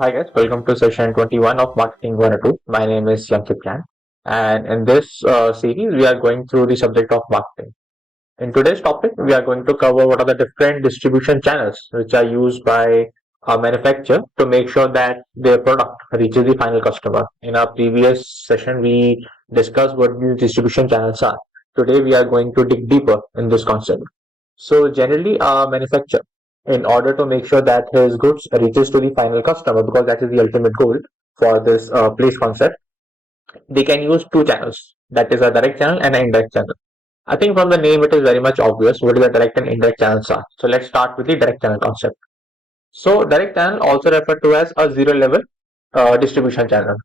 Hi guys, welcome to session 21 of Marketing 102. My name is Yankipran, and in this series we are going through the subject of marketing. In today's topic, we are going to cover what are the different distribution channels which are used by a manufacturer to make sure that their product reaches the final customer. In our previous session, we discussed what these distribution channels are. Today, we are going to dig deeper in this concept. So generally, a manufacturer, in order to make sure that his goods reaches to the final customer, because that is the ultimate goal for this place concept, they can use two channels. That is a direct channel and an indirect channel. I think from the name it is very much obvious what the direct and indirect channels are. So let's start with the direct channel concept. So direct channel also referred to as a zero level distribution channel.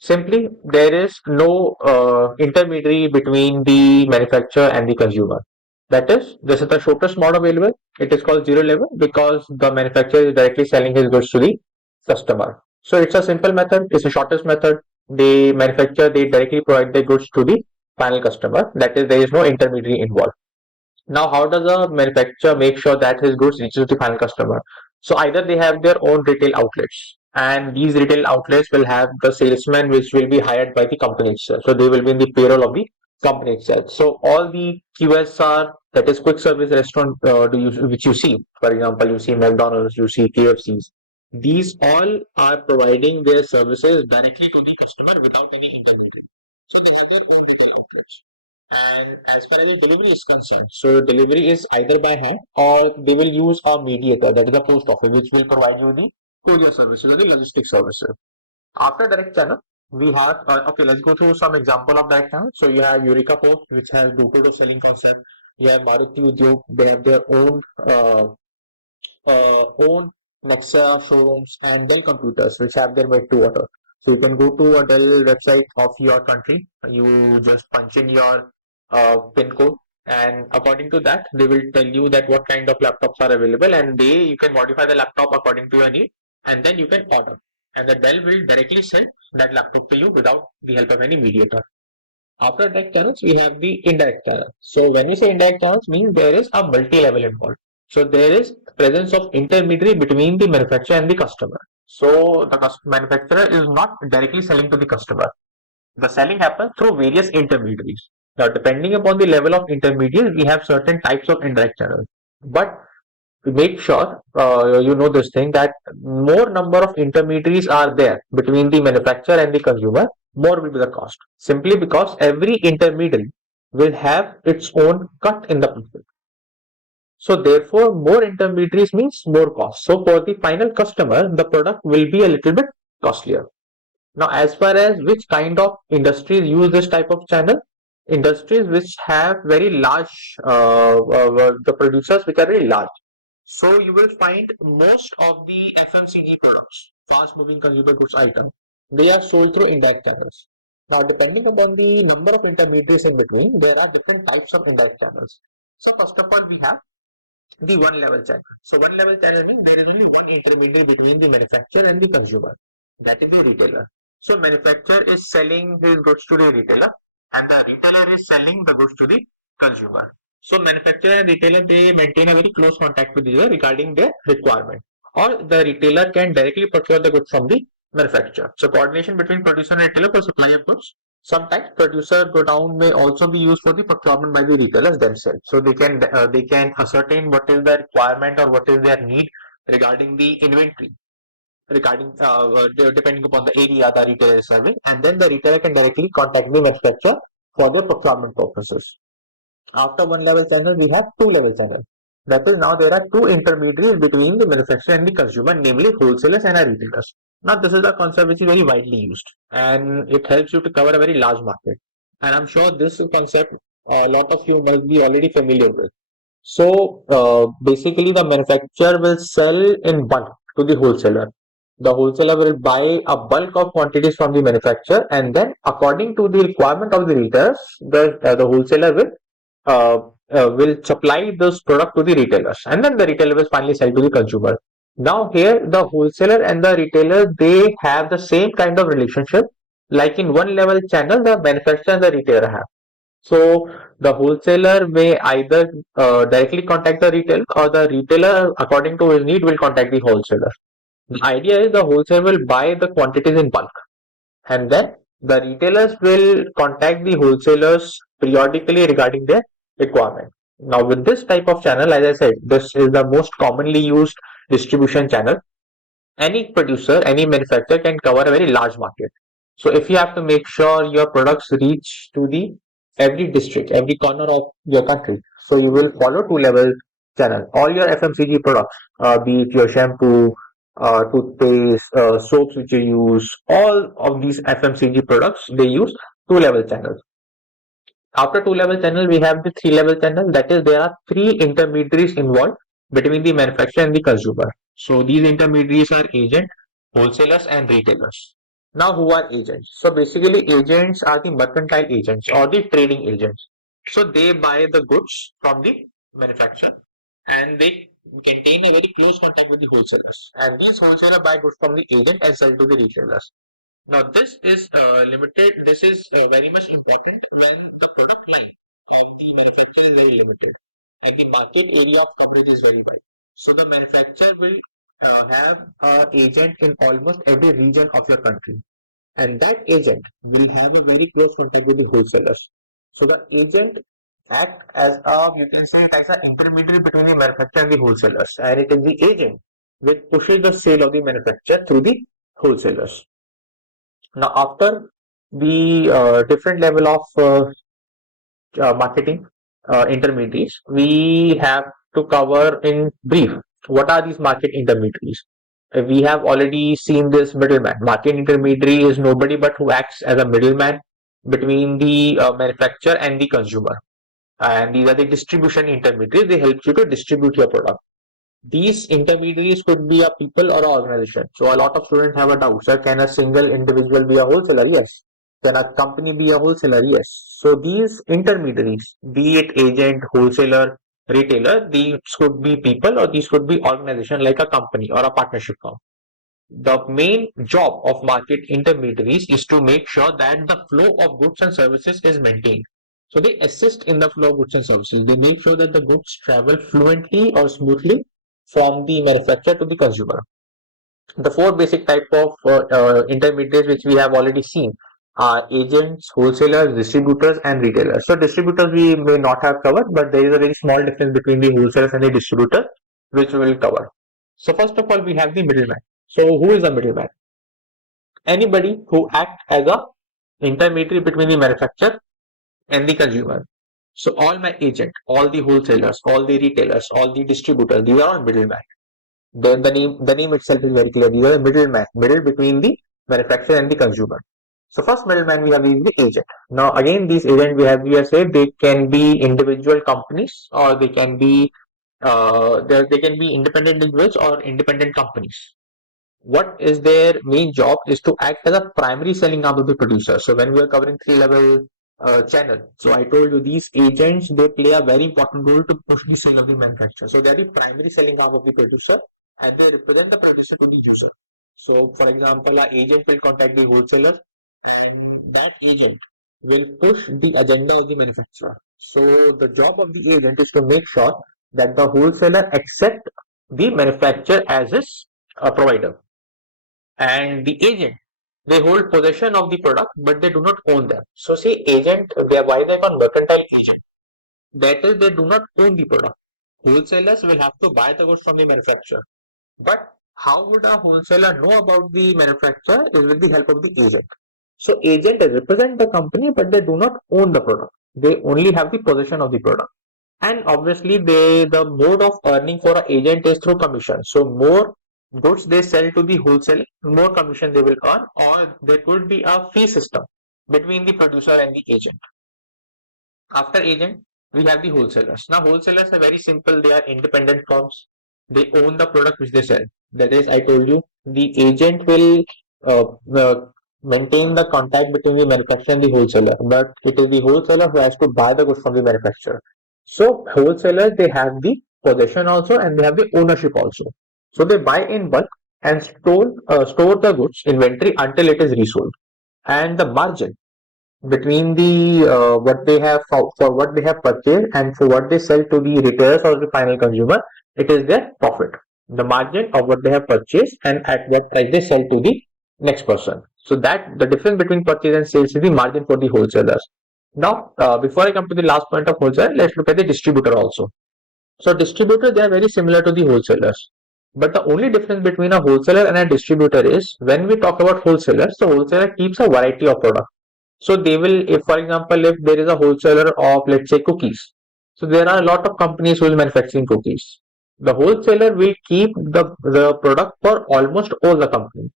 Simply, there is no intermediary between the manufacturer and the consumer. That is, this is the shortest mode available. It is called zero level because the manufacturer is directly selling his goods to the customer. So it's a simple method. It's the shortest method. The manufacturer, they directly provide the goods to the final customer. That is, there is no intermediary involved. Now, how does a manufacturer make sure that his goods reaches the final customer? So either they have their own retail outlets, and these retail outlets will have the salesmen which will be hired by the company itself. So they will be in the payroll of the company itself. So all the QSR, that is quick service restaurant, which you see, for example, you see McDonald's, you see KFCs. These all are providing their services directly to the customer without any intermediary. So they have their own retail outlets. And as far as the delivery is concerned, so delivery is either by hand or they will use a mediator, that is the post office, which will provide you the courier services or the logistic services. After direct channel, we have, okay, let's go through some example of direct channel. So you have Eureka Post, which has door-to-door selling concept. You have Maruti Udyog, they have their own Nexa showrooms and Dell computers, which have their made to order. So you can go to a Dell website of your country. You just punch in your pin code, and according to that, they will tell you that what kind of laptops are available, and you can modify the laptop according to your need, and then you can order. And the Dell will directly send that laptop to you without the help of any mediator. After direct channels, we have the indirect channel. So when we say indirect channels, means there is a multi-level involved. So there is presence of intermediary between the manufacturer and the customer. So the manufacturer is not directly selling to the customer. The selling happens through various intermediaries. Now, depending upon the level of intermediaries, we have certain types of indirect channels. But to make sure you know this thing that more number of intermediaries are there between the manufacturer and the consumer, more will be the cost. Simply because every intermediary will have its own cut in the profit. So therefore, more intermediaries means more cost. So for the final customer, the product will be a little bit costlier. Now, as far as which kind of industries use this type of channel, industries which have very large, the producers which are very large. So you will find most of the FMCG products, fast moving consumer goods items, they are sold through indirect channels. Now, depending upon the number of intermediaries in between, there are different types of indirect channels. So first of all, we have the one level channel. So one level channel means there is only one intermediary between the manufacturer and the consumer. That is the retailer. So manufacturer is selling his goods to the retailer and the retailer is selling the goods to the consumer. So manufacturer and retailer, they maintain a very close contact with each other regarding their requirement. Or the retailer can directly procure the goods from the manufacturer. So coordination between producer and retailer for supply of goods. Sometimes producer godown may also be used for the procurement by the retailers themselves. So they can ascertain what is the requirement or what is their need regarding the inventory, regarding depending upon the area the retailer is serving, and then the retailer can directly contact the manufacturer for their procurement purposes. After one level channel, we have two level channel. That is, now there are two intermediaries between the manufacturer and the consumer, namely wholesalers and retailers. Now, this is a concept which is very widely used and it helps you to cover a very large market. And I'm sure this concept a lot of you must be already familiar with. So, basically, the manufacturer will sell in bulk to the wholesaler. The wholesaler will buy a bulk of quantities from the manufacturer, and then, according to the requirement of the retailers, the wholesaler uh, will supply this product to the retailers, and then the retailer will finally sell to the consumer. Now, here the wholesaler and the retailer, they have the same kind of relationship, like in one level channel, the manufacturer and the retailer have. So the wholesaler may either directly contact the retailer, or the retailer, according to his need, will contact the wholesaler. The idea is the wholesaler will buy the quantities in bulk, and then the retailers will contact the wholesalers periodically regarding their requirement. Now, with this type of channel, as I said, this is the most commonly used distribution channel. Any producer, any manufacturer can cover a very large market. So if you have to make sure your products reach to the every district, every corner of your country, so you will follow two-level channel. All your FMCG products, be it your shampoo, toothpaste, soaps which you use, all of these FMCG products, they use two-level channels. After two-level channel, we have the three-level channel. That is, there are three intermediaries involved between the manufacturer and the consumer. So these intermediaries are agent, wholesalers, and retailers. Now, who are agents? So basically, agents are the mercantile agents or the trading agents. So they buy the goods from the manufacturer and they maintain a very close contact with the wholesalers. And these wholesalers buy goods from the agent and sell to the retailers. Now, this is limited. This is very much important when the product line of the manufacturer is very limited and the market area of coverage is very wide. So, the manufacturer will have an agent in almost every region of your country, and that agent will have a very close contact with the wholesalers. So, the agent act as a, you can say it as an intermediary between the manufacturer and the wholesalers, and it is the agent which pushes the sale of the manufacturer through the wholesalers. Now, after the different level of marketing intermediaries, we have to cover in brief what are these market intermediaries. We have already seen this middleman. Market intermediary is nobody but who acts as a middleman between the manufacturer and the consumer. And these are the distribution intermediaries. They help you to distribute your product. These intermediaries could be a people or an organization. So a lot of students have a doubt. Sir, can a single individual be a wholesaler? Yes. Can a company be a wholesaler? Yes. So these intermediaries, be it agent, wholesaler, retailer, these could be people or these could be organization like a company or a partnership firm. The main job of market intermediaries is to make sure that the flow of goods and services is maintained. So they assist in the flow of goods and services. They make sure that the goods travel fluently or smoothly from the manufacturer to the consumer. The four basic type of intermediaries which we have already seen are agents, wholesalers, distributors, and retailers. So distributors we may not have covered, but there is a very small difference between the wholesalers and the distributor, which we will cover. So first of all, we have the middleman. So who is the middleman? Anybody who acts as a intermediary between the manufacturer and the consumer. So all my agent, all the wholesalers, all the retailers, all the distributors, these are all middlemen. Then the name itself is very clear. These are the middleman, middle between the manufacturer and the consumer. So first middleman we have is the agent. Now again, these agent we have said they can be individual companies or they can be they can be independent individuals or independent companies. What is their main job is to act as a primary selling arm of the producer. So when we are covering three-level channel, so I told you these agents they play a very important role to push the sale of the manufacturer. So they are the primary selling arm of the producer, and they represent the producer to the user. So for example, our agent will contact the wholesaler, and that agent will push the agenda of the manufacturer. So the job of the agent is to make sure that the wholesaler accept the manufacturer as his provider, and the agent they hold possession of the product but they do not own them. So say agent, they are why they call mercantile agent, that is they do not own the product. Wholesalers will have to buy the goods from the manufacturer, but how would a wholesaler know about the manufacturer? Is with the help of the agent. So agent represent the company but they do not own the product, they only have the possession of the product. And obviously the mode of earning for an agent is through commission. So more goods they sell to the wholesaler, more commission they will earn, or there could be a fee system between the producer and the agent. After agent, we have the wholesalers. Now wholesalers are very simple, they are independent firms. They own the product which they sell. That is, I told you, the agent will uh, uh, maintain the contact between the manufacturer and the wholesaler, but it is the wholesaler who has to buy the goods from the manufacturer. So wholesalers they have the possession also and they have the ownership also. So they buy in bulk and store the goods inventory until it is resold. And the margin between the what they have for what they have purchased and for what they sell to the retailers or the final consumer, it is their profit. the margin of what they have purchased and at what price they sell to the next person. So that the difference between purchase and sales is the margin for the wholesalers. Now, before I come to the last point of wholesaler, let's look at the distributor also. So distributors, they are very similar to the wholesalers. But the only difference between a wholesaler and a distributor is when we talk about wholesalers, the wholesaler keeps a variety of products. So they will, if for example, if there is a wholesaler of, let's say, cookies. So there are a lot of companies who is manufacturing cookies. The wholesaler will keep the product for almost all the companies.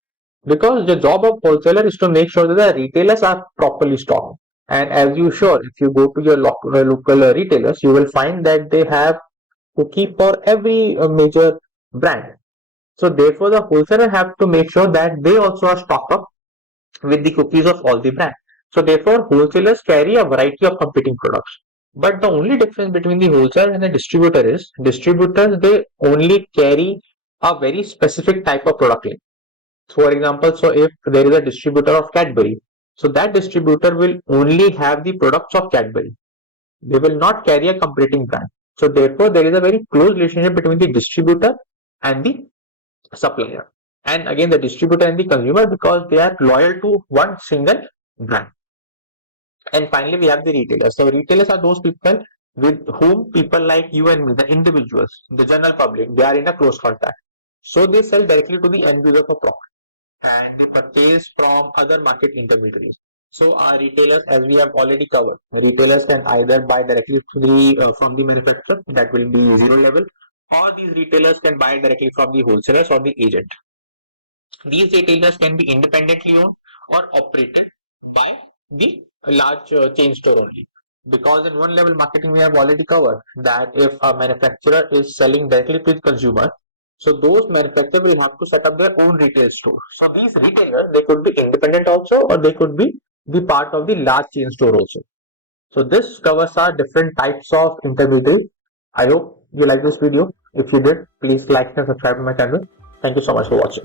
Because the job of wholesaler is to make sure that the retailers are properly stocked. And as you sure, if you go to your local retailers, you will find that they have cookie for every major brand. So therefore, the wholesaler have to make sure that they also are stocked up with the cookies of all the brands. So therefore, wholesalers carry a variety of competing products. But the only difference between the wholesaler and the distributor is distributors, they only carry a very specific type of product line. For example, so if there is a distributor of Cadbury, so that distributor will only have the products of Cadbury. They will not carry a competing brand. So therefore, there is a very close relationship between the distributor and the supplier. And again, the distributor and the consumer, because they are loyal to one single brand. And finally, we have the retailers. So retailers are those people with whom people like you and me, the individuals, the general public, they are in a close contact. So they sell directly to the end user for profit and they purchase from other market intermediaries. So our retailers, as we have already covered, retailers can either buy directly from the manufacturer, that will be zero level, or these retailers can buy directly from the wholesalers or the agent. These retailers can be independently owned or operated by the large chain store only. Because in one level marketing, we have already covered that if a manufacturer is selling directly to the consumer, so those manufacturers will have to set up their own retail store. So these retailers, they could be independent also, or they could be the part of the large chain store also. So this covers our different types of intermediaries. I hope you like this video. If you did, please like and subscribe to my channel. Thank you so much for watching.